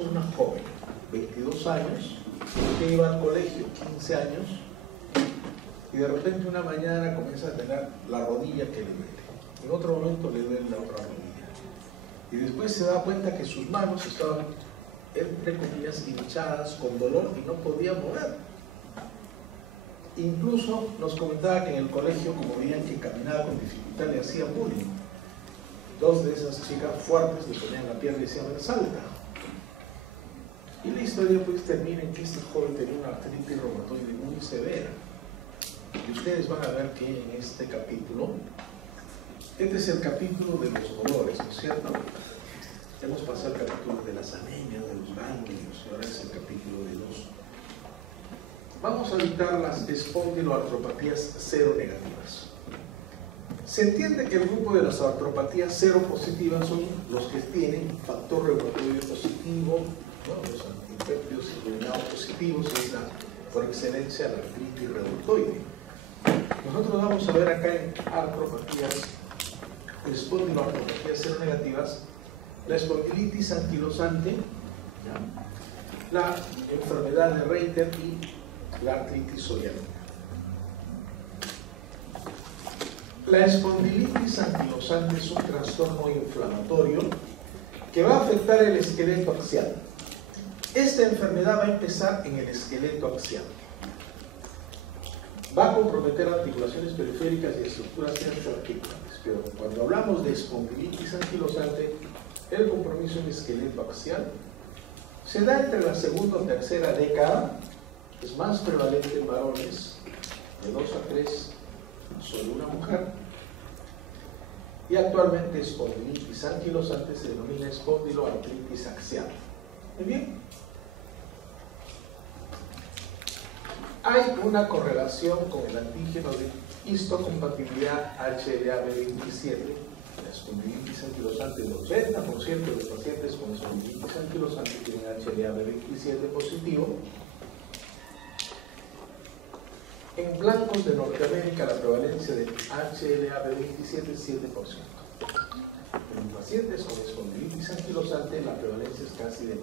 Una joven, 22 años, que iba al colegio, 15 años, y de repente una mañana comienza a tener la rodilla que le duele. En otro momento le duele la otra rodilla. Y después se da cuenta que sus manos estaban, entre comillas, hinchadas con dolor y no podía mover. Incluso nos comentaba que en el colegio, como veían que caminaba con dificultad, le hacían bullying. Dos de esas chicas fuertes le ponían la pierna y decían, salta. Y la historia pues termina en que este joven tenía una artritis reumatoide muy severa. Y ustedes van a ver que en este capítulo, este es el capítulo de los dolores, ¿no es cierto? Hemos pasado el capítulo de las anemias, de los ganglios, y ahora es el capítulo de los... Vamos a evitar las espondiloartropatías seronegativas. Se entiende que el grupo de las artropatías seropositivas son los que tienen factor reumatoide positivo, ¿no? Los antipéptidos y positivos, es por excelencia la artritis reumatoide. Nosotros vamos a ver acá en artropatías, espondiloartropatías seronegativas, la espondilitis anquilosante, ¿ya? La enfermedad de Reiter y la artritis psoriásica. La espondilitis anquilosante es un trastorno inflamatorio que va a afectar el esqueleto axial. Esta enfermedad va a empezar en el esqueleto axial. Va a comprometer articulaciones periféricas y estructuras cervicoarticulares. Pero cuando hablamos de espondilitis anquilosante, el compromiso en el esqueleto axial se da entre la segunda o tercera década. Es más prevalente en varones, de 2 a 3 sobre una mujer. Y actualmente espondilitis anquilosante se denomina espondiloartritis axial. Muy bien. Hay una correlación con el antígeno de histocompatibilidad HLA-B27. La espondilitis anquilosante, el 80% de los pacientes con espondilitis anquilosante tienen HLA-B27 positivo. En blancos de Norteamérica la prevalencia de HLA-B27 es 7%. En pacientes con espondilitis anquilosante la prevalencia es casi de 90%.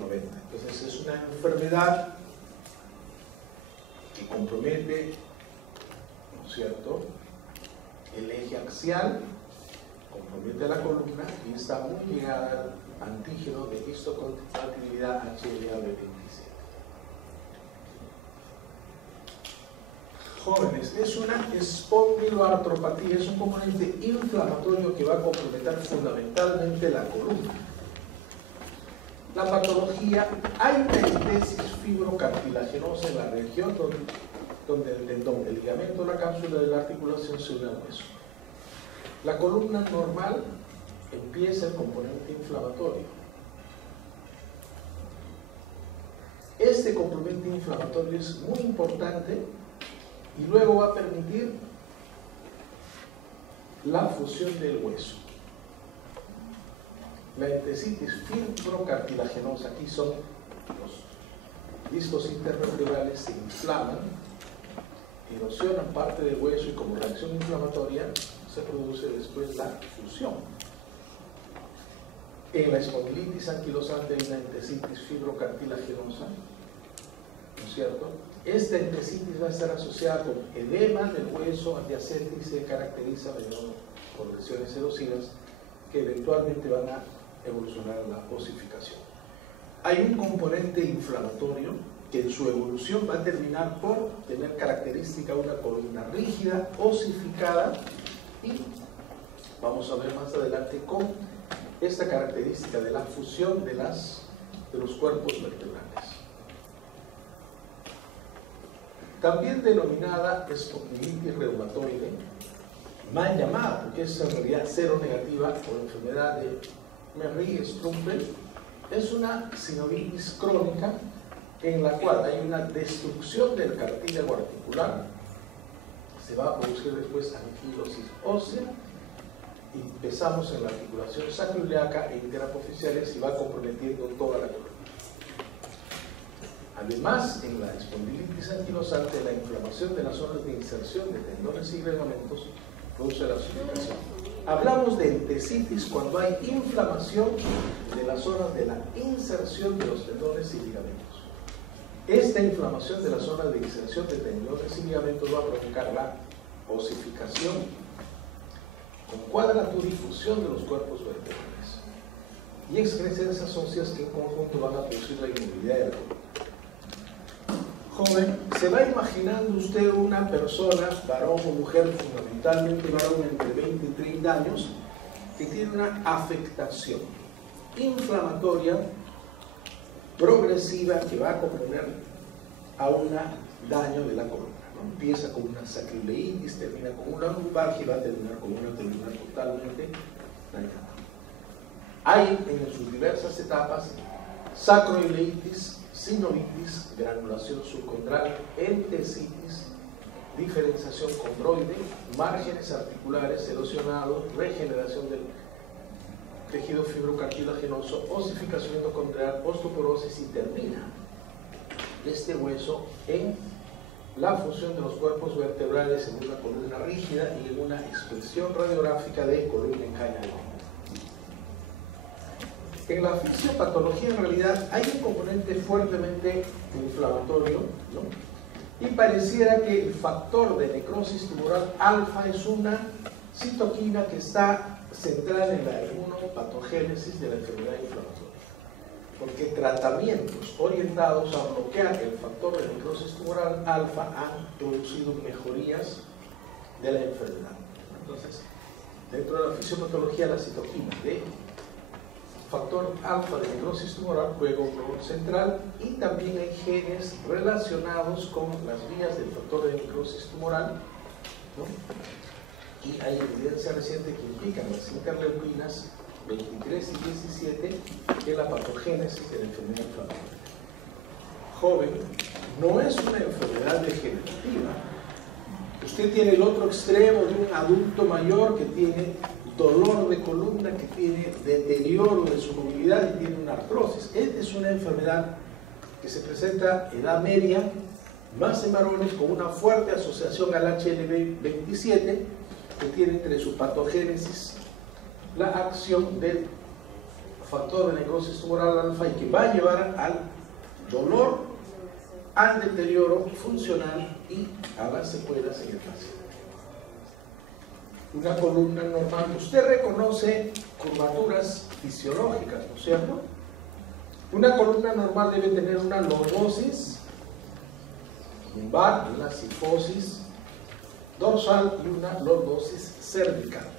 Entonces es una enfermedad que compromete, ¿no es cierto?, el eje axial, compromete la columna y está muy ligada al antígeno de histocompatibilidad HLA-B27. Jóvenes, es una espondiloartropatía, es un componente inflamatorio que va a comprometer fundamentalmente la columna. La patología, hay una entesis fibrocartilaginosa en la región donde el tendón, el ligamento, la cápsula de la articulación se une al hueso. La columna normal empieza el componente inflamatorio. Este componente inflamatorio es muy importante y luego va a permitir la fusión del hueso. La entesitis fibrocartilaginosa, aquí son los discos intervertebrales, se inflaman, erosionan parte del hueso y como reacción inflamatoria se produce después la fusión. En la espondilitis anquilosante hay una entesitis fibrocartilaginosa, ¿no es cierto? Esta entesitis va a estar asociada con edema del hueso adyacente y se caracteriza por lesiones erosivas que eventualmente van a evolucionar a la osificación. Hay un componente inflamatorio que en su evolución va a terminar por tener característica una columna rígida, osificada y vamos a ver más adelante con esta característica de la fusión de los cuerpos vertebrales. También denominada espondilitis reumatoide, mal llamada porque es en realidad seronegativa o enfermedad de Merrill-Strumpel, es una sinovitis crónica en la cual hay una destrucción del cartílago articular, se va a producir después aniquilosis ósea, y empezamos en la articulación sacroiliaca e interapoficiales y va comprometiendo toda la columna. Además, en la espondilitis anquilosante, la inflamación de las zonas de inserción de tendones y ligamentos produce la osificación. Hablamos de entesitis cuando hay inflamación de las zonas de la inserción de los tendones y ligamentos. Esta inflamación de las zonas de inserción de tendones y ligamentos va a provocar la osificación con cuadratura y fusión de los cuerpos vertebrales y excrescencias óseas que en conjunto van a producir la inmovilidad de la columna. Joven, se va imaginando usted una persona, varón o mujer, fundamentalmente varón entre 20 y 30 años, que tiene una afectación inflamatoria progresiva que va a componer a un daño de la columna, ¿no? Empieza con una sacroileitis, termina con una lumbalgia y va a terminar con una columna totalmente dañada. Hay en sus diversas etapas sacroileitis, sinovitis, granulación subcondral, entesitis, diferenciación condroide, márgenes articulares erosionados, regeneración del tejido fibrocartilaginoso, osificación endocondrial, osteoporosis y termina este hueso en la fusión de los cuerpos vertebrales en una columna rígida y en una expresión radiográfica de columna en caña de bomba. En la fisiopatología en realidad hay un componente fuertemente inflamatorio, ¿no? Y pareciera que el factor de necrosis tumoral alfa es una citoquina que está centrada en la inmunopatogénesis de la enfermedad inflamatoria, porque tratamientos orientados a bloquear el factor de necrosis tumoral alfa han producido mejorías de la enfermedad. Entonces, dentro de la fisiopatología, la citoquina de factor alfa de necrosis tumoral juega un rol central y también hay genes relacionados con las vías del factor de necrosis tumoral, ¿no? Y hay evidencia reciente que indica las interleuquinas 23 y 17 que la patogénesis de la enfermedad inflamatoria. Joven, no es una enfermedad degenerativa. Usted tiene el otro extremo de un adulto mayor que tiene dolor de columna, que tiene deterioro de su movilidad y tiene una artrosis. Esta es una enfermedad que se presenta en edad media, más en varones, con una fuerte asociación al HLV27, que tiene entre su patogénesis la acción del factor de necrosis tumoral alfa y que va a llevar al dolor, al deterioro funcional y a las secuelas en el paciente. Una columna normal, usted reconoce curvaturas fisiológicas, ¿no es cierto? Una columna normal debe tener una lordosis lumbar, una cifosis dorsal y una lordosis cervical,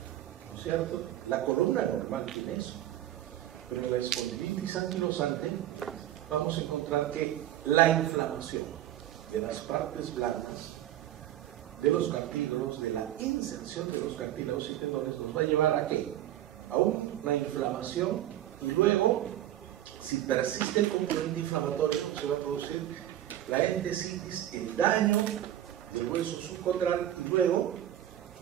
¿no es cierto? La columna normal tiene eso, pero en la espondilitis anquilosante vamos a encontrar que la inflamación de las partes blancas de los cartílagos, de la inserción de los cartílagos y tendones, nos va a llevar ¿a qué? A una inflamación y luego, si persiste el componente inflamatorio, se va a producir la entesitis, el daño del hueso subcondral y luego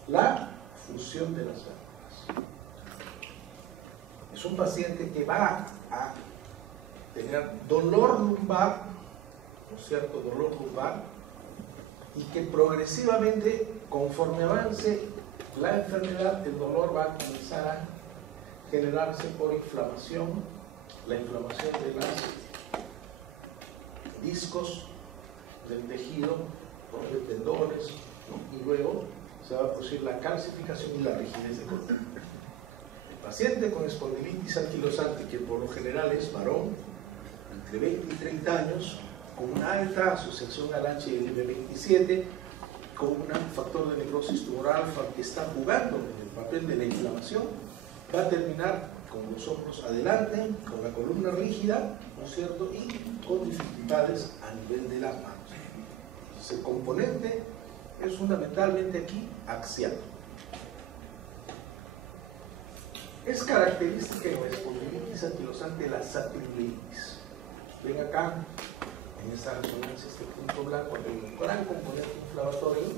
la fusión de las vértebras. Es un paciente que va a tener dolor lumbar, ¿no es cierto? Dolor lumbar, y que progresivamente, conforme avance la enfermedad, el dolor va a comenzar a generarse por inflamación, la inflamación de los discos del tejido, ¿no? De tendones, ¿no? Y luego se va a producir la calcificación y la rigidez de columna. El paciente con espondilitis anquilosante, que por lo general es varón, entre 20 y 30 años, con una alta asociación al HLV27, con un factor de necrosis tumoral alfa que está jugando en el papel de la inflamación, va a terminar con los hombros adelante, con la columna rígida, ¿no es cierto? Y con dificultades a nivel de las manos. Entonces, el componente es fundamentalmente aquí axial. Es característica en la espondilitis anquilosante la sacroileitis. Ven acá, en esta resonancia, este punto blanco, hay un gran componente inflamatorio,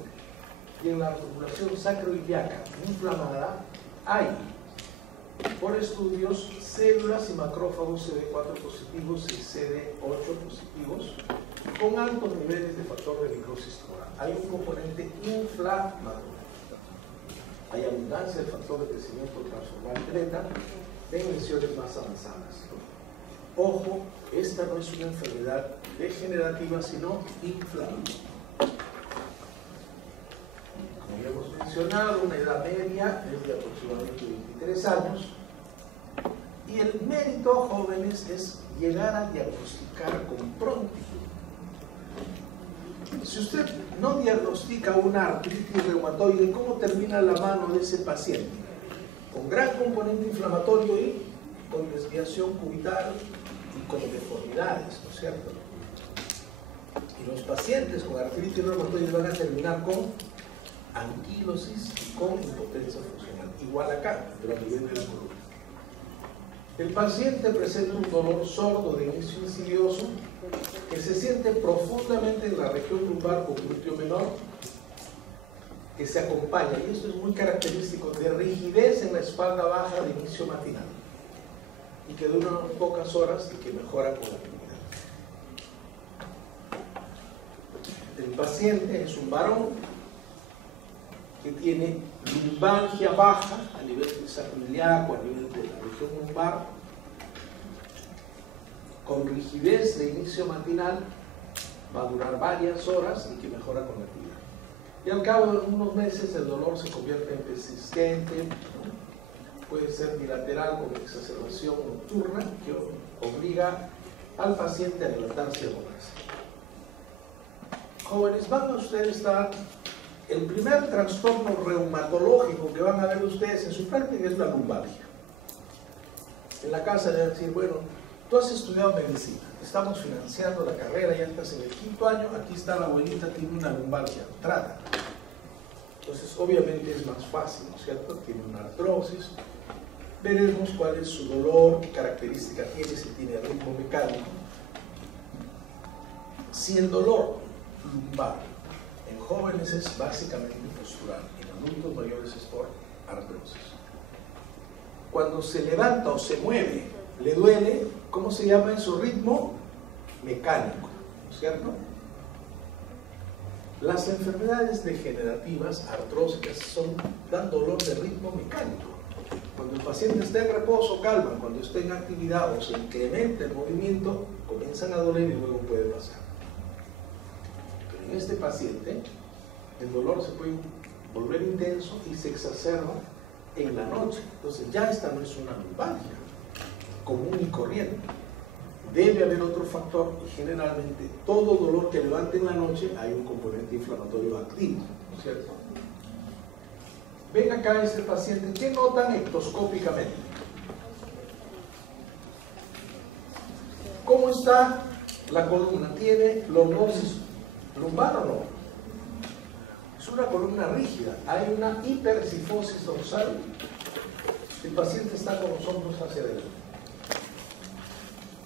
y en la articulación sacroiliaca inflamada hay, por estudios, células y macrófagos CD4 positivos y CD8 positivos con altos niveles de factor de necrosis tumoral. Hay un componente inflamatorio. hay abundancia del factor de crecimiento transformante beta en lesiones más avanzadas. Ojo, esta no es una enfermedad degenerativa, sino inflamatoria. Como ya hemos mencionado, una edad media es de aproximadamente 23 años. Y el mérito, jóvenes, es llegar a diagnosticar con prontitud. Si usted no diagnostica una artritis reumatoide, ¿cómo termina la mano de ese paciente? Con gran componente inflamatorio y con desviación cubital y con deformidades, ¿no es cierto? Y los pacientes con artritis reumatoide van a terminar con anquilosis y con impotencia funcional. Igual acá, pero a nivel de la columna. El paciente presenta un dolor sordo de inicio insidioso que se siente profundamente en la región lumbar o glúteo menor, que se acompaña, y esto es muy característico, de rigidez en la espalda baja de inicio matinal y que dura unas pocas horas y que mejora con la actividad. El paciente es un varón que tiene lumbalgia baja a nivel del sacro ilíaco, a nivel de la región lumbar, con rigidez de inicio matinal, va a durar varias horas y que mejora con la actividad. Y al cabo de unos meses el dolor se convierte en persistente, ¿no? Puede ser bilateral con exacerbación nocturna que obliga al paciente a levantarse y a moverse. Jóvenes, van a ustedes estar. El primer trastorno reumatológico que van a ver ustedes en su práctica es la lumbalgia. En la casa le van a decir, bueno, tú has estudiado medicina, estamos financiando la carrera, ya estás en el 5º año, aquí está la abuelita, tiene una lumbalgia, trata. Entonces, obviamente es más fácil, ¿no es cierto? Tiene una artrosis, veremos cuál es su dolor, qué característica tiene, si tiene ritmo mecánico. Si el dolor lumbar en jóvenes es básicamente postural, en adultos mayores es por artrosis. Cuando se levanta o se mueve, le duele, ¿cómo se llama en su ritmo? Mecánico, ¿no es cierto? Las enfermedades degenerativas, artrósicas, dan dolor de ritmo mecánico. Cuando el paciente está en reposo, calma, cuando está en actividad o se incrementa el movimiento, comienzan a doler y luego puede pasar. En este paciente, el dolor se puede volver intenso y se exacerba en la noche. Entonces ya esta no es una lumbalgia común y corriente. Debe haber otro factor y generalmente todo dolor que levante en la noche hay un componente inflamatorio activo, ¿no es cierto? Ven acá este paciente, ¿qué notan ectoscópicamente? ¿Cómo está la columna? ¿Tiene lordosis lumbar o no? Es una columna rígida, hay una hipercifosis dorsal. El paciente está con los hombros hacia adelante.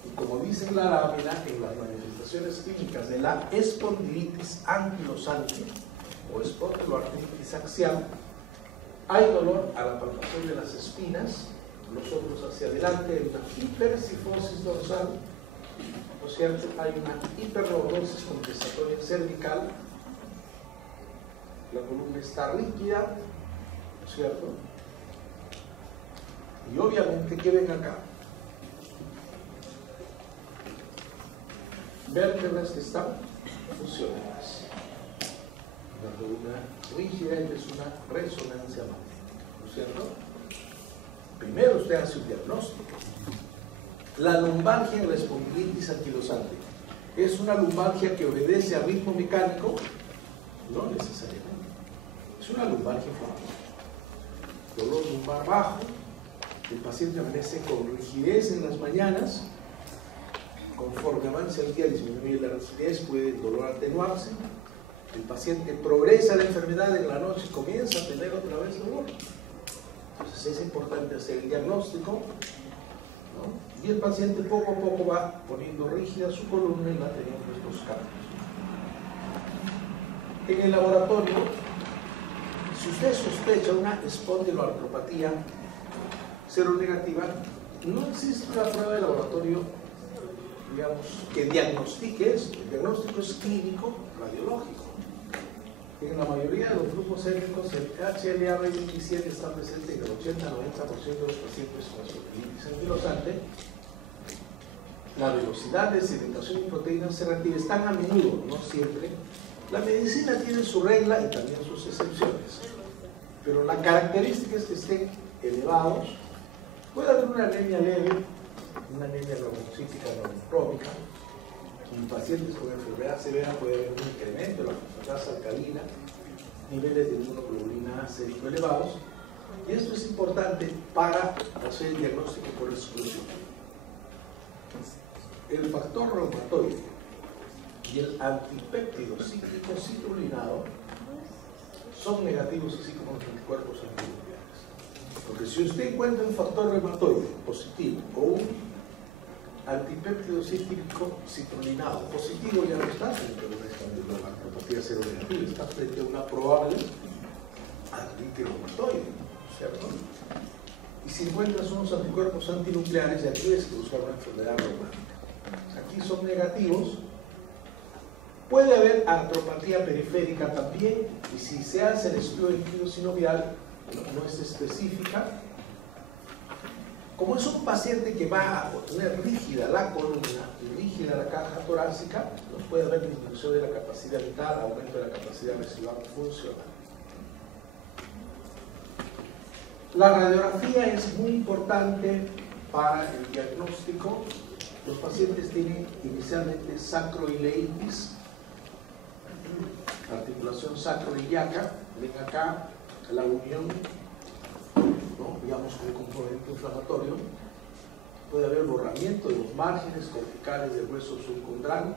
Y como dice la lámina, en las manifestaciones clínicas de la espondilitis anquilosante o espondiloartritis axial, hay dolor a la palpación de las espinas, los hombros hacia adelante, hay una hipercifosis dorsal, ¿no es cierto? Hay una hiperlordosis compensatoria cervical, la columna está rígida, ¿no es cierto? Y obviamente, ¿qué ven acá? Vértebras que están fusionadas. La columna rígida es una resonancia magnética, ¿no es cierto? Primero usted hace un diagnóstico. La lumbalgia en la espondilitis anquilosante es una lumbalgia que obedece a ritmo mecánico, no necesariamente. Es una lumbalgia inflamatoria. Dolor lumbar bajo, el paciente amanece con rigidez en las mañanas, conforme avanza el día disminuye la rigidez, puede el dolor atenuarse, el paciente progresa la enfermedad en la noche, comienza a tener otra vez dolor. Entonces es importante hacer el diagnóstico, ¿no? Y el paciente poco a poco va poniendo rígida su columna y va teniendo estos cambios. En el laboratorio, si usted sospecha una espondiloartropatía seronegativa, no existe una prueba de laboratorio, digamos, que diagnostique esto. El diagnóstico es clínico, radiológico. En la mayoría de los grupos étnicos, el HLA-27 está presente en el 80-90% de los pacientes con espondilitis anquilosante. La velocidad de sedimentación de proteínas C reactivas tan a menudo, no siempre. La medicina tiene su regla y también sus excepciones, pero la característica es que estén elevados. Puede haber una anemia leve, una anemia neumocítica neumocrónica. En pacientes con enfermedad severa puede haber un incremento de la fosfatasa alcalina, niveles de inmunoglobulina A sérico elevados, y esto es importante para hacer el diagnóstico por exclusión. El factor reumatoide y el antipéptido cíclico citrulinado son negativos, así como los anticuerpos antinucleares. Porque si usted encuentra un factor reumatoide positivo o un antipéptido cíclico citrulinado positivo, ya no está frente a una escandilopatía seronegativa, está frente a una probable artritis reumatoide, ¿cierto? Y si encuentras unos anticuerpos antinucleares, ya tienes que buscar una enfermedad reumática. Aquí son negativos. Puede haber artropatía periférica también, y si se hace el estudio de líquido sinovial, no es específica. Como es un paciente que va a tener rígida la columna y rígida la caja torácica, no puede haber disminución de la capacidad vital, aumento de la capacidad residual funcional. La radiografía es muy importante para el diagnóstico. Los pacientes tienen inicialmente sacroileitis, articulación sacroiliaca. Ven acá la unión, ¿no? Digamos, con componente inflamatorio. Puede haber borramiento de los márgenes corticales del hueso subcondral,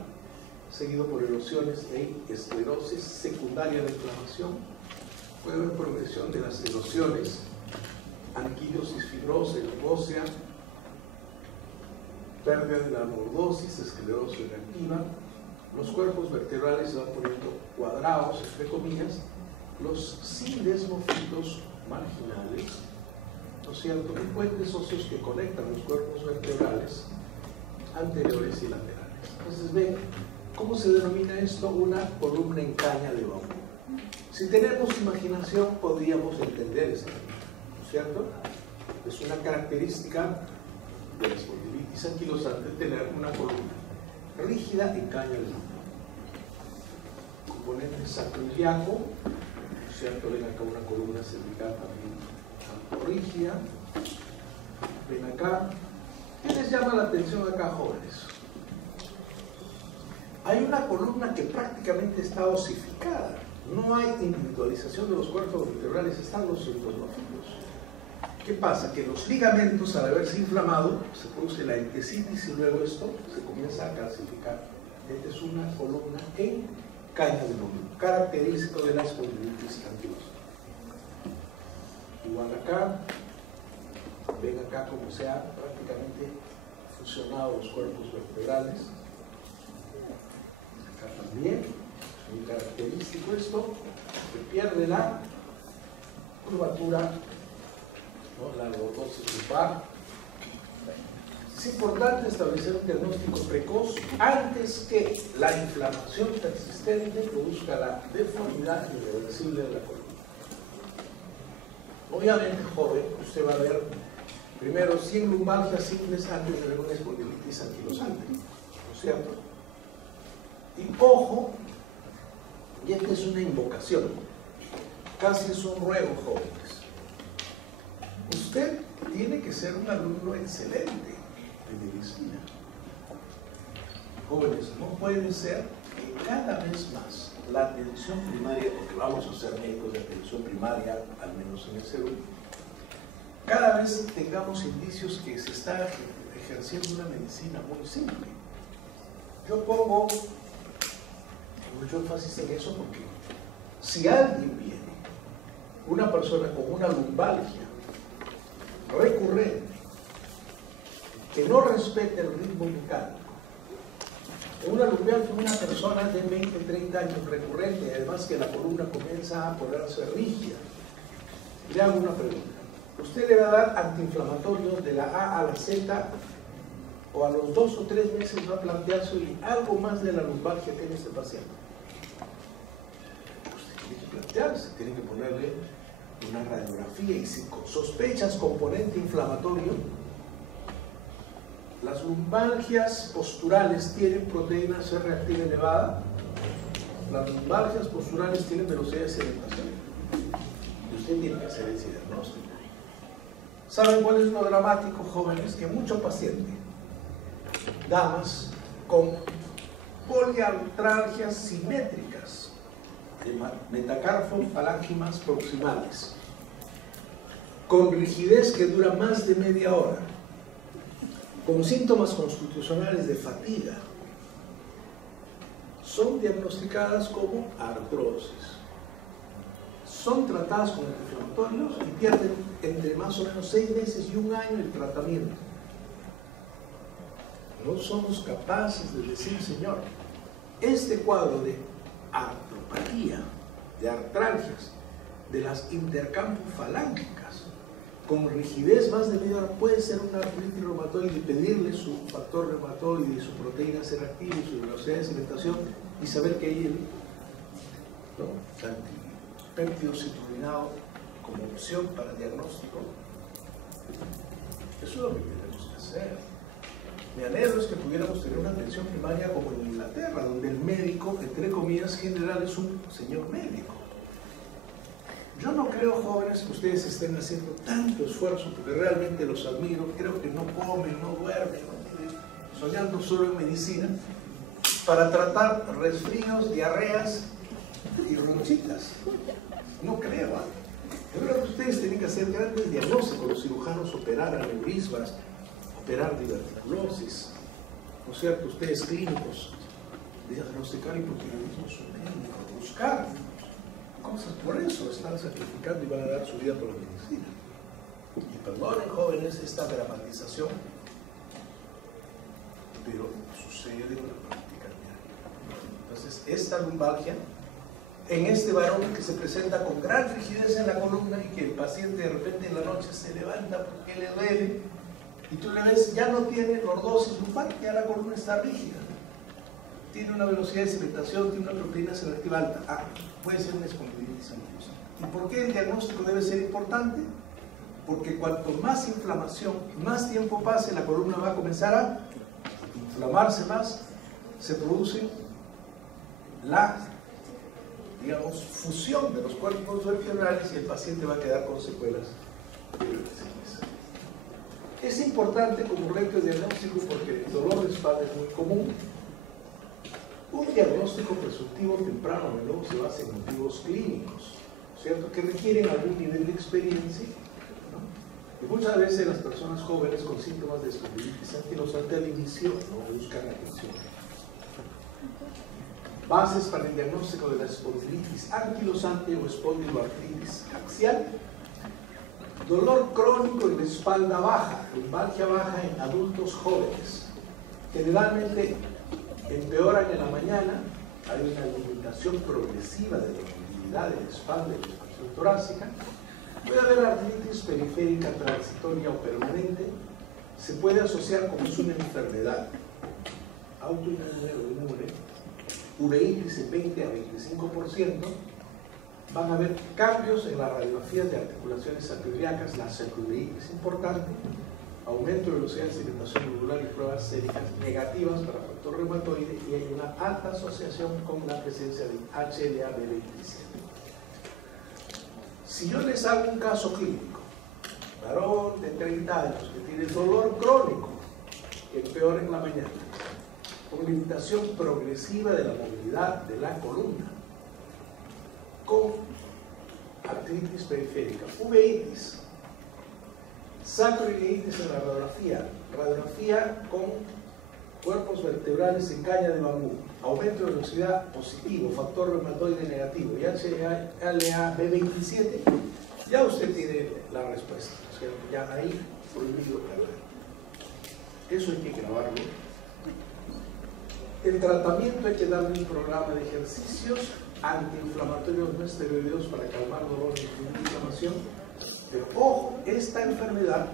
seguido por erosiones e esclerosis secundaria de inflamación. Puede haber progresión de las erosiones, anquilosis fibrosa y ósea, pérdida de la lordosis, esclerosis reactiva. Los cuerpos vertebrales se van poniendo cuadrados, entre comillas, los sindesmofitos marginales, ¿no es cierto?, y puentes óseos que conectan los cuerpos vertebrales anteriores y laterales. Entonces, ven, ¿cómo se denomina esto? Una columna en caña de bambú. Si tenemos imaginación, podríamos entender esto, ¿no es cierto? Es una característica de la espondilitis anquilosante tener una columna rígida en caña de bambú. Componente sacroiliaco, ¿no es cierto? Ven acá una columna cervical también rígida. Ven acá. ¿Qué les llama la atención acá, jóvenes? Hay una columna que prácticamente está osificada. No hay individualización de los cuerpos vertebrales, están los sindesmofitos. ¿Qué pasa? Que los ligamentos, al haberse inflamado, se produce la entesitis y luego esto se comienza a calcificar. Esta es una columna en caña de bambú, característico de la espondilitis anquilosa. Igual acá, ven acá cómo se ha prácticamente fusionado los cuerpos vertebrales. Acá también, es muy característico esto, que pierde la curvatura, ¿no? La lordosis lumbar. Es importante establecer un diagnóstico precoz antes que la inflamación persistente produzca la deformidad irreversible de la columna. Obviamente, joven, usted va a ver primero 100 lumbalgias simples antes de ver una espondilitis anquilosante, ¿no es cierto? Y ojo, y esta es una invocación, casi es un ruego, jóvenes. Usted tiene que ser un alumno excelente de medicina. Jóvenes, no puede ser que cada vez más la atención primaria, porque vamos a ser médicos de atención primaria, al menos en el Perú, cada vez tengamos indicios que se está ejerciendo una medicina muy simple. Yo pongo mucho énfasis en eso porque si alguien viene, una persona con una lumbalgia recurrente, que no respete el ritmo mecánico, una lumbalgia con una persona de 20, 30 años recurrente, además que la columna comienza a ponerse rígida, le hago una pregunta. ¿Usted le va a dar antiinflamatorios de la A a la Z o a los 2 o 3 meses va a plantearse algo más de la lumbalgia que tiene este paciente? Usted tiene plantearse, tienen que ponerle una radiografía y si sospechas componente inflamatorio, las lumbalgias posturales tienen proteína C reactiva elevada, las lumbalgias posturales tienen velocidad de sedimentación y usted tiene que hacer ese diagnóstico. ¿Saben cuál es lo dramático, jóvenes? Que muchos pacientes, damas con poliartralgias simétricas, de metacarpofalángimas proximales, con rigidez que dura más de media hora, con síntomas constitucionales de fatiga, son diagnosticadas como artrosis. Son tratadas con antiinflamatorios y pierden entre más o menos 6 meses y 1 año el tratamiento. No somos capaces de decir, señor, este cuadro de artropatía, de artralgias, de las intercampofalángicas, con rigidez más de media hora, puede ser una artritis reumatoide y pedirle su factor reumatoide y su proteína C reactiva y su velocidad de sedimentación y saber que hay el antipéptido citrullinado como opción para el diagnóstico. Eso es lo que tenemos que hacer. Mi anhelo es que pudiéramos tener una atención primaria como en Inglaterra, donde el médico, entre comillas, general es un señor médico. Yo no creo, jóvenes, que ustedes estén haciendo tanto esfuerzo, porque realmente los admiro, creo que no comen, no duermen, soñando solo en medicina, para tratar resfríos, diarreas y ronchitas. No creo, ¿eh? Yo creo que ustedes tienen que hacer grandes diagnósticos, los cirujanos operar aneurismas, operar diverticulosis, ¿no es cierto? Ustedes clínicos, diagnosticar hipotiroidismo suménico, buscar cosas, por eso están sacrificando y van a dar su vida por la medicina. Y perdonen, jóvenes, esta dramatización, pero sucede en la práctica diaria. Entonces, esta lumbalgia, en este varón que se presenta con gran rigidez en la columna y que el paciente de repente en la noche se levanta porque le duele, y tú le ves, ya no tiene lordosis lumbar, ya la columna está rígida. Tiene una velocidad de sedimentación, tiene una proteína C reactiva alta. Puede ser una espondilitis anquilosa. ¿Y por qué el diagnóstico debe ser importante? Porque cuanto más inflamación, más tiempo pase, la columna va a comenzar a inflamarse más, se produce la, digamos, fusión de los cuerpos vertebrales y el paciente va a quedar con secuelas irreversibles. Es importante como reto de diagnóstico porque el dolor de espalda es muy común. Un diagnóstico presuntivo temprano a menudo se basa en motivos clínicos, ¿cierto? Que requieren algún nivel de experiencia, ¿no? Y muchas veces las personas jóvenes con síntomas de espondilitis anquilosante al inicio no buscan atención. Bases para el diagnóstico de la espondilitis anquilosante o espondiloartritis axial. Dolor crónico en la espalda baja, lumbalgia baja en adultos jóvenes. Generalmente empeoran en la mañana, hay una limitación progresiva de la movilidad de la espalda y la expansión torácica. Puede haber artritis periférica transitoria o permanente. Se puede asociar como es una enfermedad autoinmune o inmune, uveitis en 20 a 25%. Van a haber cambios en las radiografías de articulaciones sacroiliacas, la sacroilitis es importante, aumento de velocidad de sedimentación nodular y pruebas séricas negativas para factor reumatoide y hay una alta asociación con la presencia de HLA-B27. Si yo les hago un caso clínico, varón de 30 años que tiene dolor crónico, que empeora en la mañana, con limitación progresiva de la movilidad de la columna, con artritis periférica, uveitis, sacroiliitis en la radiografía con cuerpos vertebrales en caña de bambú, aumento de velocidad positivo, factor reumatoide negativo y HLA-B27, ya usted tiene la respuesta, o sea, ya ahí prohibido cargar. Eso hay que grabarlo. El tratamiento hay que darle un programa de ejercicios antiinflamatorios no esteroideos para calmar dolor y inflamación. Pero ojo, esta enfermedad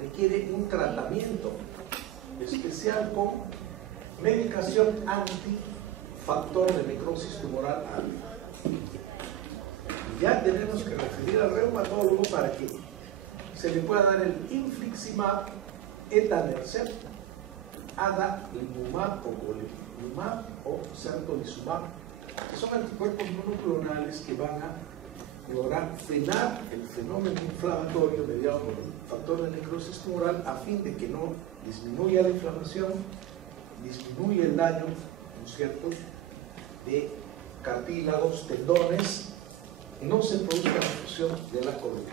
requiere un tratamiento especial con medicación antifactor de necrosis tumoral alta. ya tenemos que referir al reumatólogo para que se le pueda dar el infliximab, etanercept, adalimumab o golimumab o certolizumab, que son anticuerpos monoclonales que van a lograr frenar el fenómeno inflamatorio mediado por el factor de necrosis tumoral a fin de que no disminuya la inflamación, disminuya el daño, ¿no es cierto?, de cartílagos, tendones, y no se produzca la fusión de la columna.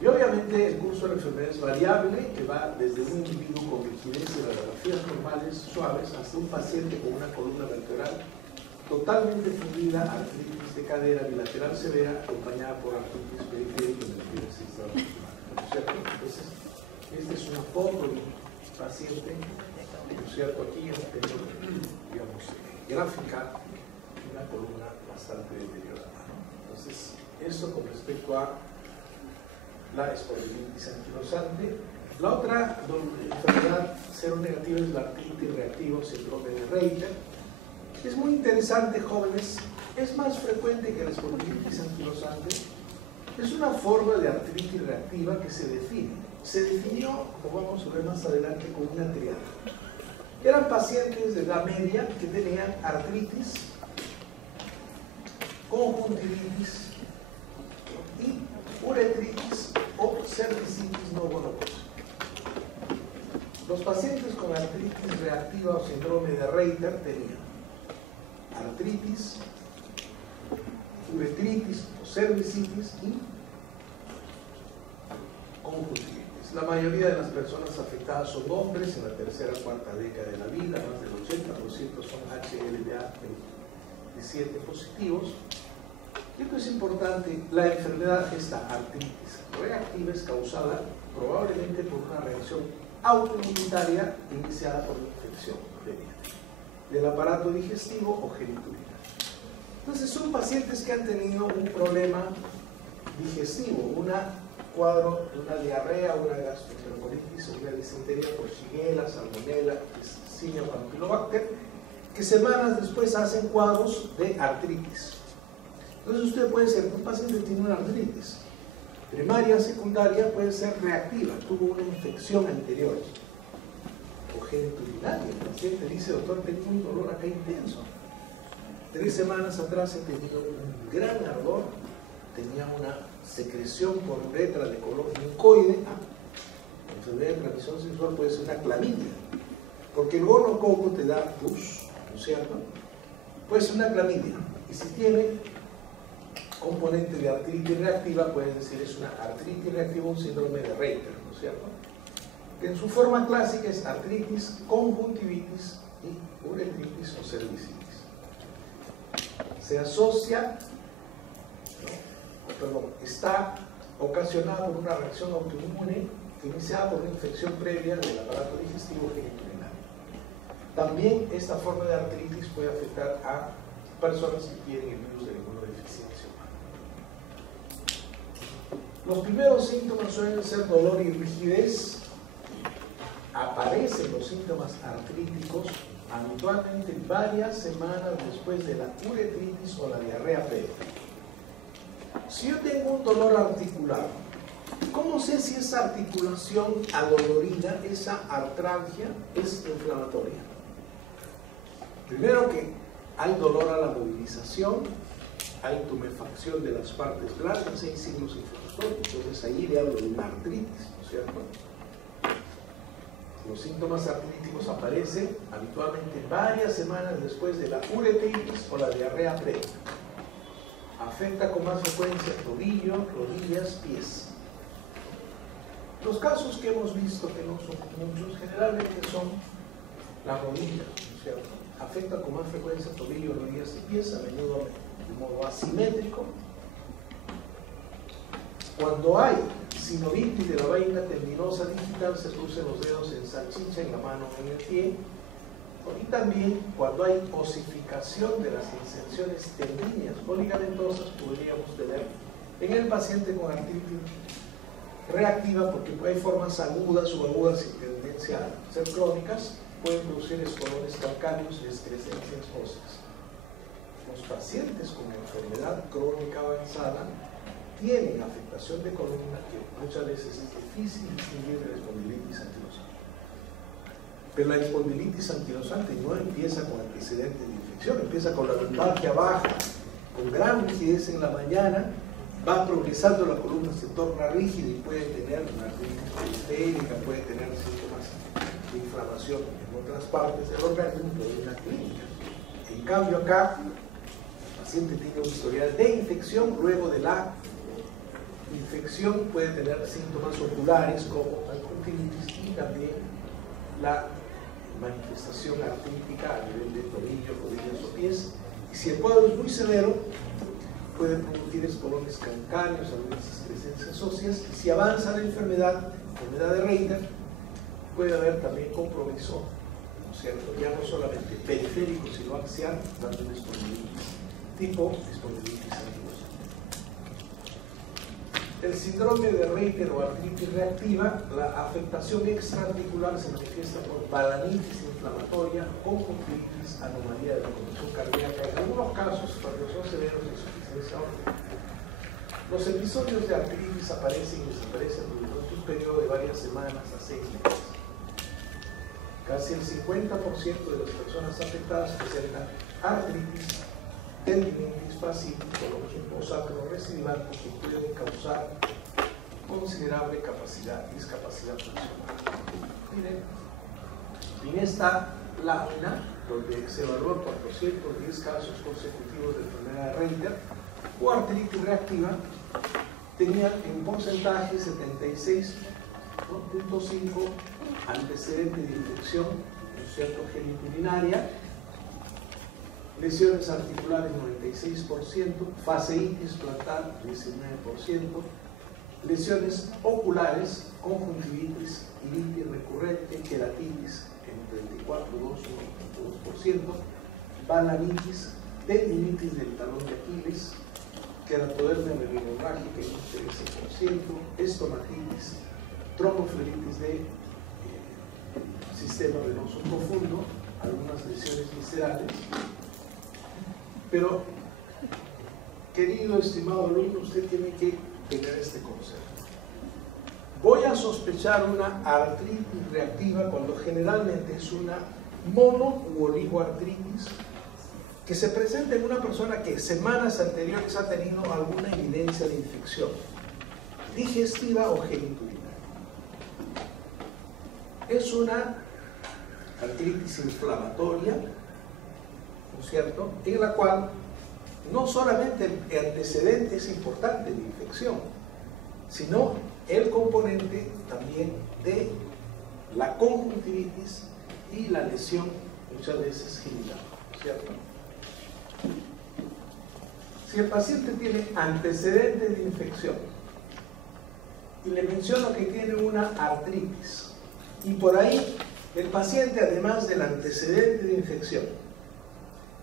Y obviamente el curso de la enfermedad es variable, que va desde un individuo con rigidez y radiografías normales suaves hasta un paciente con una columna vertebral totalmente fundida, artritis de cadera bilateral severa, acompañada por artritis periférica en el primer sistema, ¿no es cierto? Entonces, esta es una foto de un paciente, ¿no es cierto? Aquí tengo, digamos, gráfica, una columna bastante deteriorada, ¿no? Entonces, esto con respecto a la espondilitis anquilosante. La otra enfermedad seronegativa es la artritis reactiva o síndrome de Reiter. Es muy interesante, jóvenes, es más frecuente que la espondilitis anquilosante. Es una forma de artritis reactiva que se define. Se definió, como vamos a ver más adelante, como una triada. Eran pacientes de edad media que tenían artritis, conjuntivitis y uretritis o cervicitis no gonocosa. Los pacientes con artritis reactiva o síndrome de Reiter tenían artritis, uretritis o cervicitis y conjuntivitis. La mayoría de las personas afectadas son hombres en la tercera o cuarta década de la vida, más del 80% son HLA 27 positivos. Y esto es importante, la enfermedad, esta artritis reactiva, es causada probablemente por una reacción autoinmunitaria iniciada por una infección previa del aparato digestivo o geniturinar. Entonces son pacientes que han tenido un problema digestivo, una diarrea, una gastroenterocolitis o una disentería por Shigella, Salmonella, Yersinia o Campylobacter, que semanas después hacen cuadros de artritis. Entonces usted puede ser, un paciente tiene una artritis primaria, secundaria, puede ser reactiva, tuvo una infección anterior o genitourinaria. El paciente dice, doctor, tengo un dolor acá intenso. 3 semanas atrás he tenido un gran ardor, tenía una secreción por uretra de color mucoide. La enfermedad de transmisión sexual puede ser una clamidia, porque el gonococo te da pus, ¿no es cierto? Puede ser una clamidia, y si tiene componente de artritis reactiva, pueden decir es una artritis reactiva o un síndrome de Reiter, ¿no es cierto? Que en su forma clásica es artritis, conjuntivitis y uretritis o cervicitis. Se asocia, está ocasionada por una reacción autoinmune iniciada por una infección previa del aparato digestivo genitourinario. También esta forma de artritis puede afectar a personas que tienen el virus de la inmunodeficiencia humana. Los primeros síntomas suelen ser dolor y rigidez. Aparecen los síntomas artríticos habitualmente varias semanas después de la uretritis o la diarrea previa. Si yo tengo un dolor articular, ¿cómo sé si esa articulación adolorida, esa artralgia, es inflamatoria? Primero que hay dolor a la movilización, hay tumefacción de las partes blandas, hay signos inflamatorios, entonces ahí le hablo de una artritis, ¿no es cierto? Los síntomas artríticos aparecen habitualmente varias semanas después de la uretritis o la diarrea previa. Afecta con más frecuencia tobillo, rodillas, pies. Los casos que hemos visto, que no son muchos, generalmente son las rodillas, ¿no es cierto? Afecta con más frecuencia tobillo, rodillas y pies, a menudo de modo asimétrico. Cuando hay sinovitis de la vaina tendinosa digital, se producen los dedos en salchicha, en la mano, en el pie. Y también cuando hay osificación de las inserciones tendíneas o ligamentosas, podríamos tener en el paciente con artritis reactiva, porque hay formas agudas o agudas sin tendencia a ser crónicas, pueden producir espolones calcáreos y excrescencias óseas. los pacientes con enfermedad crónica avanzada tienen afectación de columna que muchas veces es difícil distinguir de la espondilitis anquilosante. Pero la espondilitis anquilosante no empieza con antecedentes de infección, empieza con la lumbalgia baja, con gran rigidez en la mañana, va progresando, la columna se torna rígida y puede tener una artritis periférica, puede tener síntomas de inflamación en otras partes del organismo, pero en la clínica. En cambio acá, el paciente tiene un historial de infección, luego de la infección puede tener síntomas oculares como la conjuntivitis y también la manifestación artrítica a nivel de tobillo, rodillas o pies. Y si el cuadro es muy severo, puede producir espolones calcáreos, algunas excrescencias óseas, y si avanza la enfermedad de Reiter, puede haber también compromiso, ¿no es cierto?, ya no solamente periférico, sino axial, dando una espondilitis, tipo espondilitis anquilosante. El síndrome de Reiter o artritis reactiva, la afectación extraarticular se manifiesta por balanitis inflamatoria, conjuntivitis, anomalía de la conducción cardíaca, en algunos casos, cuando son severos, insuficiencia aórtica. Los episodios de artritis aparecen y desaparecen durante un periodo de varias semanas a 6 meses. Casi el 50% de las personas afectadas presentan artritis, tendinitis, fascitis, o sacro-recidival, que pueden causar considerable discapacidad funcional. Miren, en esta lámina, donde se evaluó 410 casos consecutivos de enfermedad de Reiter o artritis reactiva, tenían en porcentaje 76.5 antecedentes de infección, ¿no es cierto?, genitourinaria, lesiones articulares 96%, fasciitis plantar 19%, lesiones oculares, conjuntivitis, iritis recurrente, queratitis en 34,2%, balanitis, tendinitis del talón de Aquiles, queratodermia meningorágica en 13%, estomatitis, tromboflebitis de sistema venoso profundo, algunas lesiones viscerales. Pero, querido, estimado alumno, usted tiene que tener este concepto. Voy a sospechar una artritis reactiva cuando generalmente es una mono u oligoartritis que se presenta en una persona que semanas anteriores ha tenido alguna evidencia de infección digestiva o genitourinaria. Es una artritis inflamatoria, ¿no es cierto?, en la cual no solamente el antecedente es importante de infección, sino el componente también de la conjuntivitis y la lesión muchas veces genital, ¿cierto? Si el paciente tiene antecedentes de infección y le menciono que tiene una artritis y por ahí el paciente, además del antecedente de infección,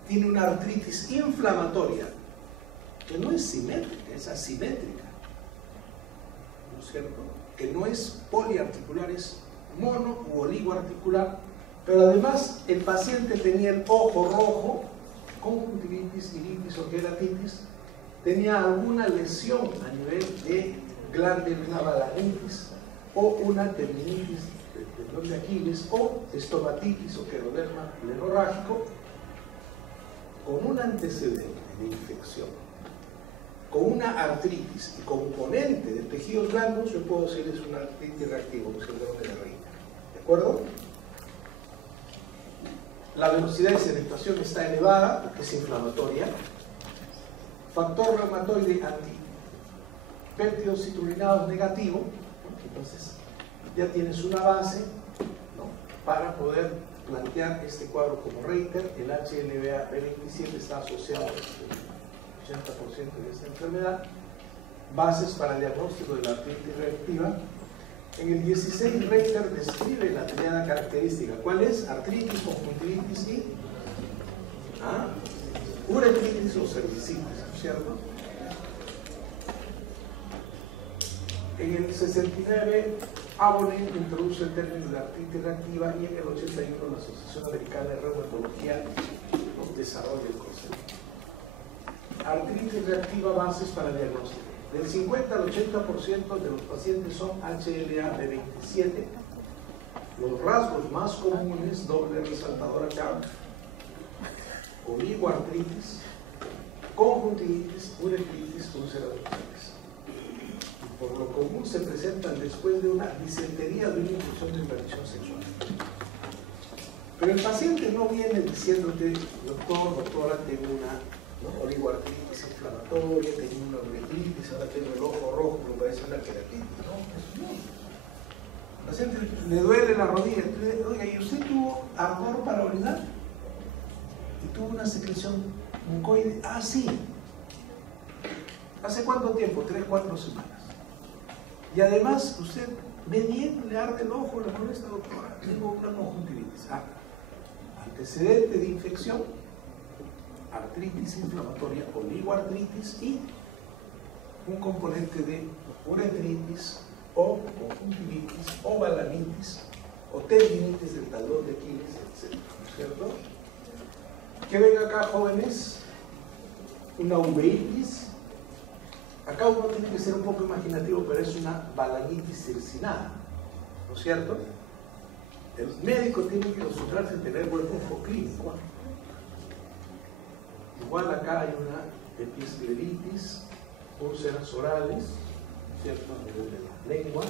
tiene una artritis inflamatoria que no es simétrica, es asimétrica, ¿no es cierto?, que no es poliarticular, es mono u oligoarticular, pero además el paciente tenía el ojo rojo, conjuntivitis, iritis o queratitis, tenía alguna lesión a nivel de glándula balanitis o una tendinitis del tendón de Aquiles o estomatitis o queroderma plenorrágico, con un antecedente de infección, con una artritis y componente de tejidos blandos, yo puedo decir es una artritis reactiva, un síndrome de Reiter. ¿De acuerdo? La velocidad de sedimentación está elevada porque es inflamatoria. Factor reumatoide antipéptidos citrulinados negativo, entonces ya tienes una base, ¿no?, para poder plantear este cuadro como Reiter. El HLA-B27 está asociado al 80% de esta enfermedad. Bases para el diagnóstico de la artritis reactiva. En el 16, Reiter describe la triada característica. ¿Cuál es? Artritis, conjuntivitis y uretritis o cervicitis, ¿cierto? En el 69, Abonen introduce el término de artritis reactiva y en el 81 la Asociación Americana de Reumatología desarrolla el concepto. artritis reactiva, bases para diagnóstico. Del 50 al 80% de los pacientes son HLA de 27. Los rasgos más comunes, doble resaltador acá, oligoartritis, conjuntivitis, uretritis, úlcera de Crohn. Por lo común se presentan después de una disentería de una infección de hipertensión sexual. Pero el paciente no viene diciéndote, doctora, tengo una oligoartritis inflamatoria, tengo una uretritis, ahora tengo el ojo rojo, me parece una queratitis. No. El paciente le duele la rodilla, oiga, ¿y usted tuvo ardor para orinar? ¿Y tuvo una secreción mucoide? Ah, sí. ¿Hace cuánto tiempo? 3-4 semanas. Y además, usted ve bien, le arde el ojo, le molesta, doctora, tengo una conjuntivitis. Ah, antecedente de infección, artritis inflamatoria, oligoartritis y un componente de uretritis o conjuntivitis o balanitis o tendinitis del talón de Aquiles, etc. ¿Cierto? Que ven acá, jóvenes, una uveitis. Acá uno tiene que ser un poco imaginativo, pero es una balanitis circinada, ¿no es cierto? El médico tiene que concentrarse en tener buen ojo clínico. Igual acá hay una episcleritis, úlceras orales, ¿cierto? A nivel de la lengua.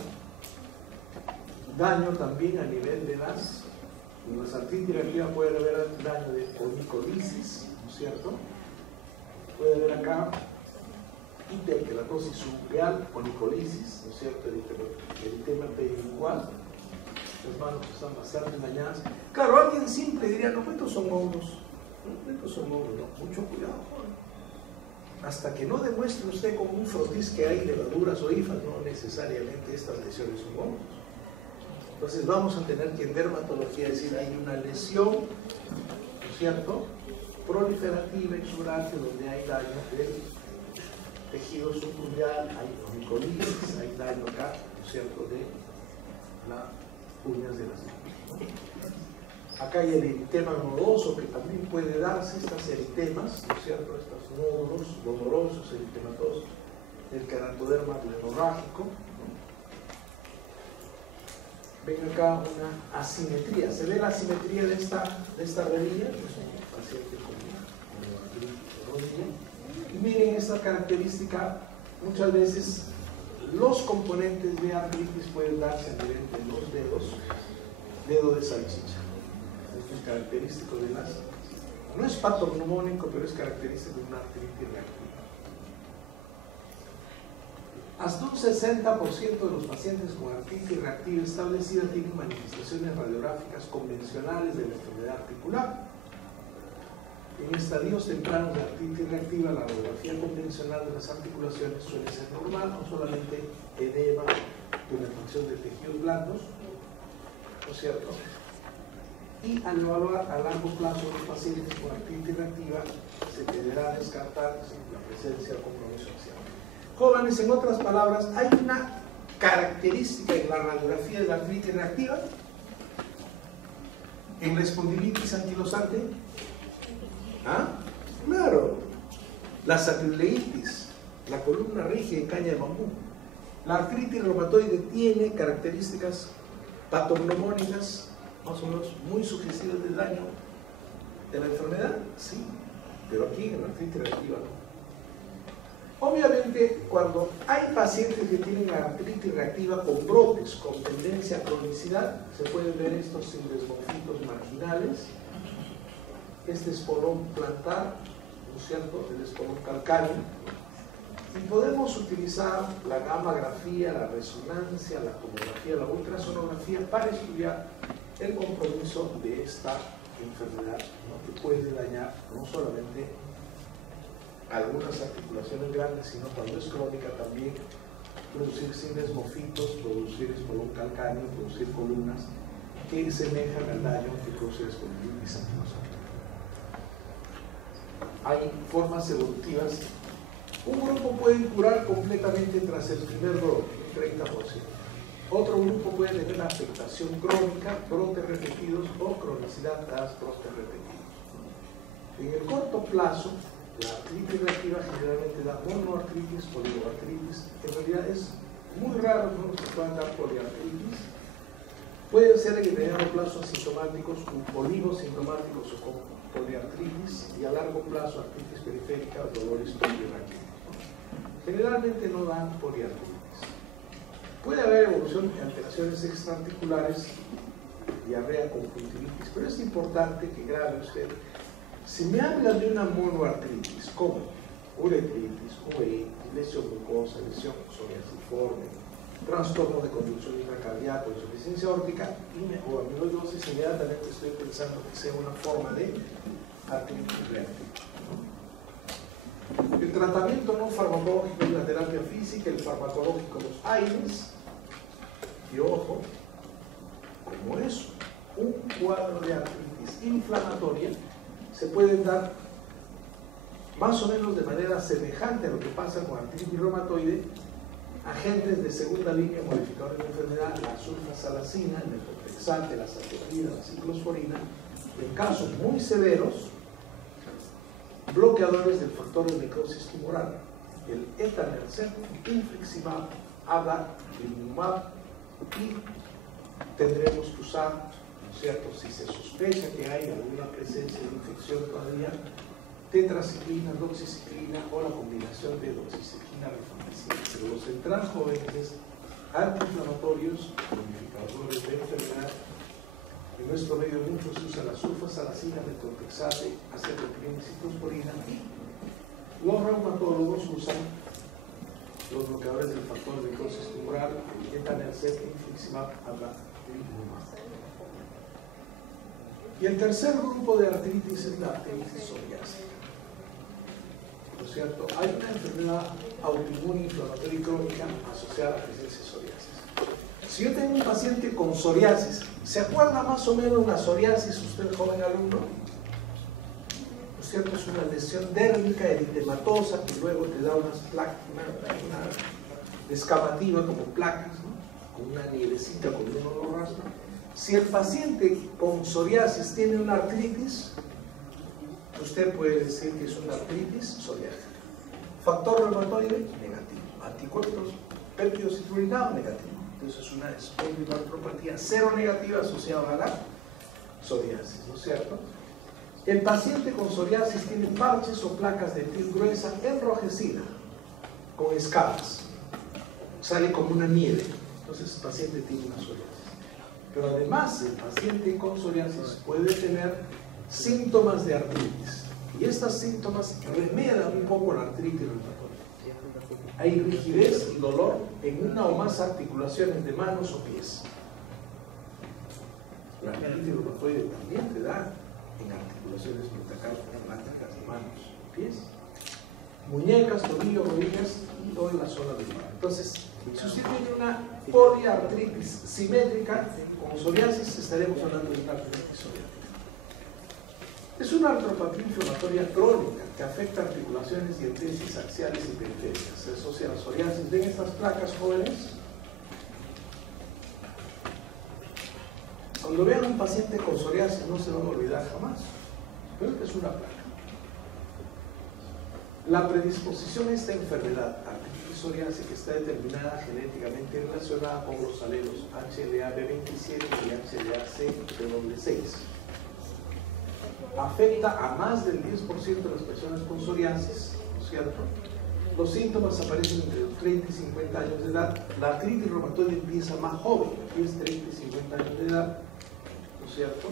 Daño también a nivel de las artritis reactivas, puede haber daño de onicolisis, ¿no es cierto? Puede haber acá hiperkeratosis subreal, onicolisis, ¿no es cierto? El eritema perilingual. Las manos están bastante dañadas. Claro, alguien simple diría, no, estos son hongos. No, mucho cuidado, joven. Hasta que no demuestre usted con un frotis que hay levaduras o hifas, no necesariamente estas lesiones son hongos. Entonces vamos a tener que en dermatología decir, hay una lesión, ¿no es cierto?, proliferativa exuberante donde hay daño del tejido subungual, hay onicolitis, hay daño acá, ¿no es cierto?, de las uñas de las manos. Acá hay el eritema nodoso que también puede darse, estas eritemas, ¿no es cierto?, estos nódulos dolorosos, eritematosos, el keratoderma plerorrágico. Ven acá una asimetría, ¿se ve la asimetría de esta rodilla? Es un paciente con artritis de rodilla. Y miren esta característica, muchas veces los componentes de artritis pueden darse a nivel de los dedos, dedo de salchicha. Esto es característico de las, no es patognomónico, pero es característico de una artritis reactiva. Hasta un 60% de los pacientes con artritis reactiva establecida tienen manifestaciones radiográficas convencionales de la enfermedad articular. En estadios tempranos de artritis reactiva, la radiografía convencional de las articulaciones suele ser normal, no solamente edema, penetración de tejidos blandos, ¿no es cierto? Y al evaluar a largo plazo los pacientes con artritis reactiva, se deberá descartar la presencia o compromiso axial. Jóvenes, en otras palabras, hay una característica en la radiografía de la artritis reactiva, en la espondilitis anquilosante. ¿Ah? Claro, la sacroileitis, la columna rígida en caña de bambú. La artritis reumatoide tiene características patognomónicas, más o menos muy sugestivas del daño de la enfermedad, sí, pero aquí en la artritis reactiva no. Obviamente, cuando hay pacientes que tienen artritis reactiva con brotes, con tendencia a cronicidad, se pueden ver estos sindesmofitos marginales, este espolón plantar, ¿no es cierto?, el espolón calcáneo, y podemos utilizar la gammagrafía, la resonancia, la tomografía, la ultrasonografía para estudiar el compromiso de esta enfermedad, ¿no?, que puede dañar no solamente algunas articulaciones grandes, sino cuando es crónica también producir sindesmofitos, producir espolón calcáneo, producir columnas que semejan al daño que produce la espondilitis anquilosante. Hay formas evolutivas. Un grupo puede curar completamente tras el primer brote, un 30%. Otro grupo puede tener afectación crónica, brotes repetidos o cronicidad tras brotes repetidos. En el corto plazo, La artritis reactiva generalmente da monoartritis, oligoartritis. En realidad es muy raro que se puedan dar poliartritis. Pueden ser en mediano plazo asintomáticos, oligosintomáticos o con poliartritis, y a largo plazo artritis periférica o dolores poliartritis. Generalmente no dan poliartritis. Puede haber evolución de alteraciones extraarticulares, diarrea, conjuntivitis, pero es importante que grabe usted. Si me hablan de una monoartritis, como uretritis, uveitis, lesión mucosa, lesión psoriasiforme, trastorno de conducción intracardíaca, insuficiencia aórtica o amiloidosis, inmediatamente estoy pensando que sea una forma de artritis reactiva. El tratamiento no farmacológico es la terapia física, el farmacológico los aires, y ojo, como es un cuadro de artritis inflamatoria, se pueden dar más o menos de manera semejante a lo que pasa con artritis reumatoide, agentes de segunda línea modificadores de enfermedad, la sulfasalacina, el metotrexate, la satipirina, la ciclosporina, en casos muy severos, bloqueadores del factor de necrosis tumoral, el etanercept, infliximab, adalimumab, y tendremos que usar, ¿no es cierto?, si se sospecha que hay alguna presencia de infección todavía, tetraciclina, doxiciclina o la combinación de doxiciclina rifampicina. Pero lo central, jóvenes, es antiinflamatorios, modificadores de enfermedad. En nuestro medio mucho se usa la sulfasalacina, metotrexate, acetopirina y ciclosporina, y los reumatólogos usan los bloqueadores del factor de necrosis tumoral, etanercept, infliximab, adalimumab. Y el tercer grupo de artritis es la artritis psoriásica. ¿No es cierto? Hay una enfermedad autoinmune inflamatoria y crónica asociada a la presencia de psoriasis. Si yo tengo un paciente con psoriasis, ¿se acuerda más o menos la psoriasis, usted joven alumno? ¿No es cierto? Es una lesión dérmica eritematosa que luego te da unas placas, una escamativa como placas, ¿no?, con una nievecita cuando uno lo raspa. Si el paciente con psoriasis tiene una artritis, usted puede decir que es una artritis psoriásica. Factor reumatoide, negativo. Anticuerpos péptidos citrulinados, negativo. Entonces es una espondiloartropatía cero negativa asociada a la psoriasis, ¿no es cierto? El paciente con psoriasis tiene parches o placas de piel gruesa enrojecida, con escamas. Sale como una nieve. Entonces el paciente tiene una psoriasis. Pero además el paciente con psoriasis puede tener síntomas de artritis. Y estos síntomas remedan un poco la artritis reumatoide. Hay rigidez y dolor en una o más articulaciones de manos o pies. La artritis reumatoide también te da en articulaciones metacarpopláticas de manos y pies, muñecas, tobillos, rodillas y o en la zona del mar. Entonces, si usted tiene una poliartritis simétrica con psoriasis, estaremos hablando de una artritis psoriásica. Es una artropatía inflamatoria crónica que afecta articulaciones y arterias axiales y periféricas. Se asocia a la psoriasis. ¿Ven estas placas, jóvenes? Cuando vean a un paciente con psoriasis no se van a olvidar jamás, pero es una placa. La predisposición a esta enfermedad, artritis psoriásica, está determinada genéticamente relacionada con los alelos HLA-B27 y HLA-C-W6. Afecta a más del 10% de las personas con psoriasis, ¿no es cierto? Los síntomas aparecen entre los 30 y 50 años de edad. La artritis reumatoide empieza más joven, aquí es 30 y 50 años de edad, ¿no es cierto?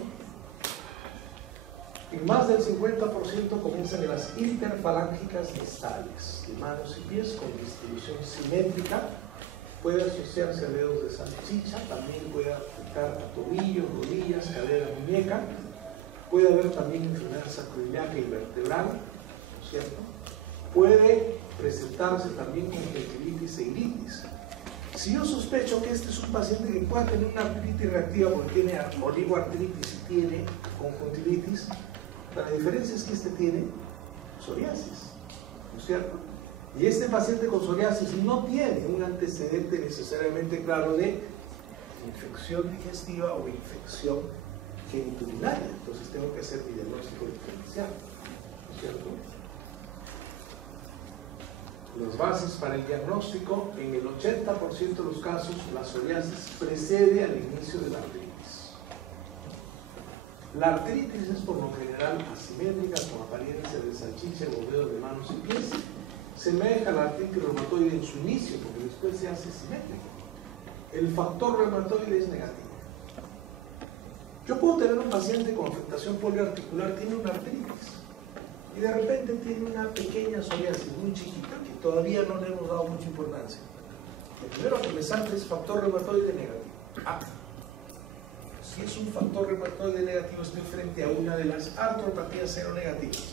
En más del 50% comienzan en las interfalángicas distales, de manos y pies, con distribución simétrica. Puede asociarse a dedos de salchicha, también puede afectar a tobillos, rodillas, cadera, muñeca. Puede haber también enfermedad sacroiliaca y vertebral, ¿no es cierto? Puede presentarse también conjuntivitis e iritis. Si yo sospecho que este es un paciente que pueda tener una artritis reactiva porque tiene oligoartritis y tiene conjuntivitis, la diferencia es que este tiene psoriasis, ¿no es cierto? Y este paciente con psoriasis no tiene un antecedente necesariamente claro de infección digestiva o infección genitourinaria. Entonces tengo que hacer mi diagnóstico diferencial, ¿no es cierto? Las bases para el diagnóstico: en el 80% de los casos la psoriasis precede al inicio de la artritis. La artritis es por lo general asimétrica, con apariencia de salchicha o dedos de manos y pies. Semeja a la artritis reumatoide en su inicio, porque después se hace simétrico. El factor reumatoide es negativo. Yo puedo tener un paciente con afectación poliarticular, tiene una artritis, y de repente tiene una pequeña psoriasis muy chiquita, que todavía no le hemos dado mucha importancia. Lo primero que me salta es factor reumatoide negativo. Si es un factor reumatoide negativo, estoy frente a una de las artropatías seronegativas.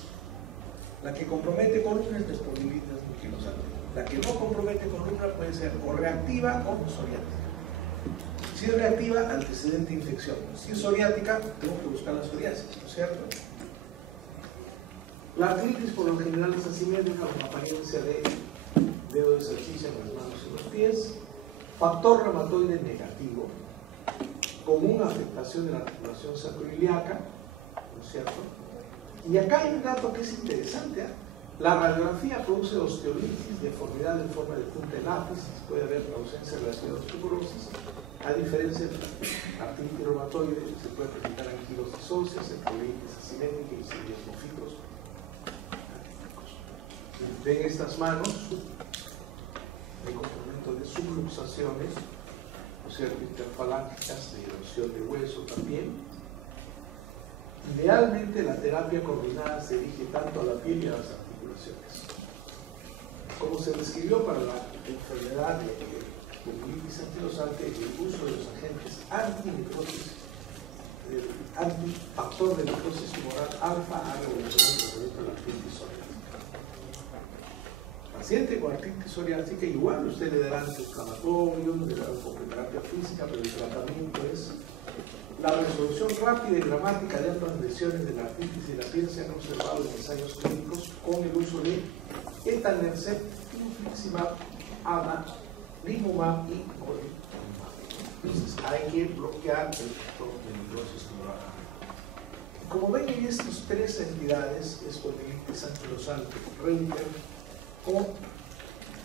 La que compromete columna es espondilitis anquilosante. La que no compromete columna puede ser o reactiva o psoriática. Si es reactiva, antecedente de infección. Si es psoriática, tengo que buscar la psoriasis, ¿no es cierto? La artritis por lo general es asimétrica, con apariencia de dedo de salchicha en las manos y los pies. Factor reumatoide negativo, con una afectación de la articulación sacroiliaca, ¿no es cierto? Y acá hay un dato que es interesante, ¿eh? La radiografía produce osteolitis, deformidad en forma de punta de lápiz, puede haber ausencia relativa a osteoporosis. A diferencia de la artritis reumatoide, se puede presentar anquilosis óseas, enterolitis asimétrica y seriosmofitos. Ven estas manos, hay complemento de subluxaciones, ¿no es cierto?, interfalángicas, de erosión de hueso también. Idealmente la terapia coordinada se dirige tanto a la piel y a las articulaciones. Como se describió para la enfermedad de espondilitis anquilosante, el uso de los agentes antinecrosis, el antifactor de necrosis tumoral alfa ha revolucionado el tratamiento de la artritis psoriásica. Paciente con artritis psoriásica, igual usted le dará antiinflamatorios, le dará un poco de terapia física, pero el tratamiento es la resolución rápida y dramática de ambas lesiones de la artritis y la piel. Se han observado en ensayos clínicos con el uso de etanercept, infliximab, adalimumab y golimumab. Entonces hay que bloquear el factor de necrosis tumoral. Como ven, en estas tres entidades, espondilitis anquilosante, Reiter o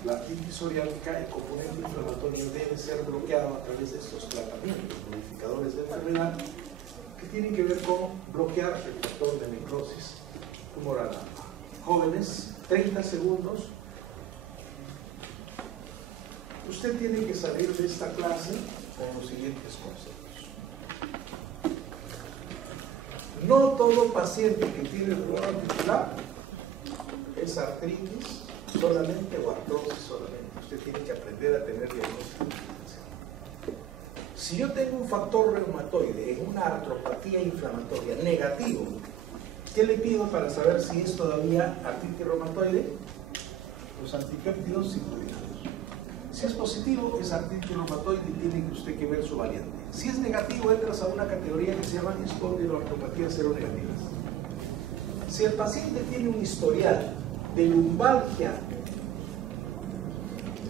la artritis psoriásica, el componente inflamatorio debe ser bloqueado a través de estos tratamientos modificadores de enfermedad que tienen que ver con bloquear el factor de necrosis tumoral. Jóvenes, 30 segundos. Usted tiene que salir de esta clase con los siguientes conceptos. No todo paciente que tiene dolor articular es artritis solamente o artrosis solamente. Usted tiene que aprender a tener diagnóstico diferencial. Si yo tengo un factor reumatoide en una artropatía inflamatoria negativo, ¿qué le pido para saber si es todavía artritis reumatoide? Los antipéptidos citrulinos. Si es positivo, es artritis reumatoide y tiene usted que ver su variante. Si es negativo, entras a una categoría que se llama espondiloartropatías seronegativas. Si el paciente tiene un historial de lumbalgia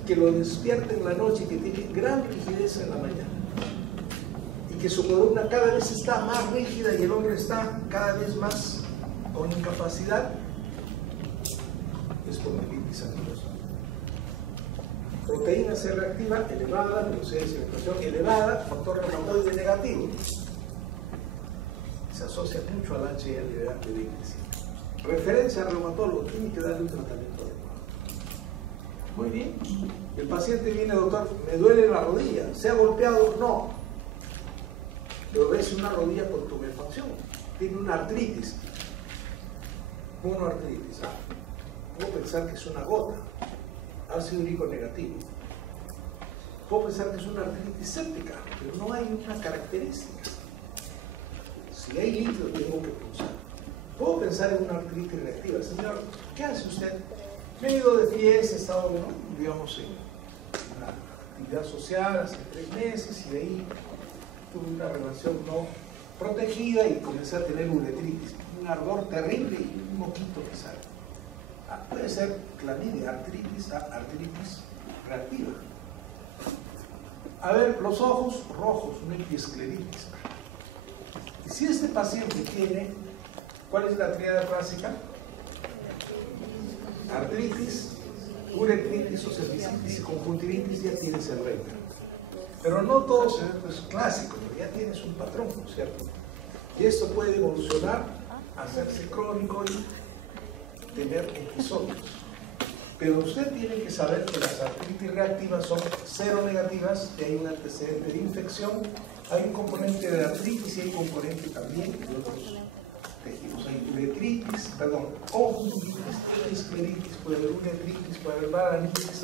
que lo despierta en la noche y que tiene gran rigidez en la mañana y que su columna cada vez está más rígida y el hombre está cada vez más con incapacidad, espondilitis anquilosante. Proteína C reactiva elevada, velocidad de sedimentación elevada, factor reumatoide negativo. Se asocia mucho al HL de 25. Referencia al reumatólogo, tiene que darle un tratamiento adecuado. Muy bien. El paciente viene, doctor, me duele la rodilla, ¿se ha golpeado? No. Pero es una rodilla con tumefacción, tiene una artritis. Monoartritis. Puedo pensar que es una gota, ácido úrico negativo. Puedo pensar que es una artritis séptica, pero no hay una característica. Si hay líquido, tengo que pulsar. Puedo pensar en una artritis reactiva. Señor, ¿qué hace usted? Me he ido de fiesta, he estado, digamos, en una actividad social hace 3 meses y de ahí tuve una relación no protegida y comencé a tener uretritis, un ardor terrible y un moquito que sale. Puede ser clamidia, artritis reactiva. A ver, los ojos rojos, una epiescleritis. Y si este paciente tiene, ¿cuál es la tríada clásica? Artritis, uretritis o cervicitis y conjuntivitis, ya tienes el reiter. Pero no todo es clásico, pero ya tienes un patrón, ¿no es cierto? Y esto puede evolucionar, hacerse crónico y tener episodios. Pero usted tiene que saber que las artritis reactivas son cero negativas, que hay un antecedente de infección, hay un componente de artritis y hay un componente también de otros tejidos. Hay uretritis, perdón, conjuntivitis, escleritis, puede haber uretritis, puede haber balanitis,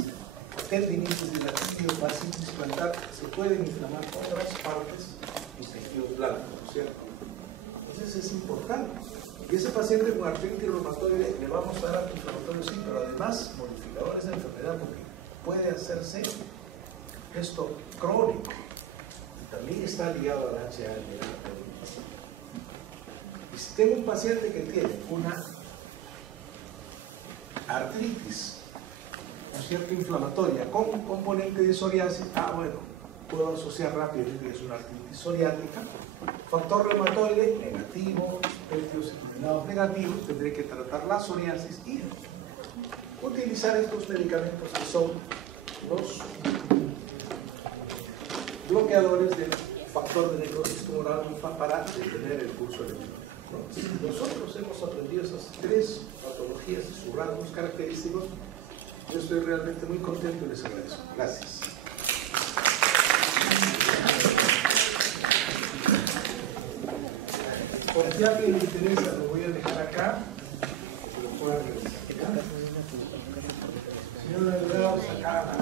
tendinitis dilativa, fascitis plantar, se pueden inflamar otras partes de los tejidos blancos, ¿no es cierto? Entonces es importante. Y ese paciente con artritis reumatoide le vamos a dar antiinflamatorios, sí, pero además modificadores de enfermedad, porque puede hacerse esto crónico. Y también está ligado al HA. Y si tengo un paciente que tiene una artritis, ¿no es cierto?, inflamatoria con componente de psoriasis, bueno, puedo asociar rápidamente que es una artritis psoriática. Factor reumatoide negativo, péptidos citrullinados negativos, tendré que tratar la psoriasis y utilizar estos medicamentos que son los bloqueadores del factor de necrosis tumoral para detener el curso de la enfermedad. Nosotros hemos aprendido esas tres patologías y sus rasgos característicos. Yo estoy realmente muy contento y les agradezco. Gracias. Por si a alguien le interesa, lo voy a dejar acá, que lo pueda revisar. Señor Delgado, acá.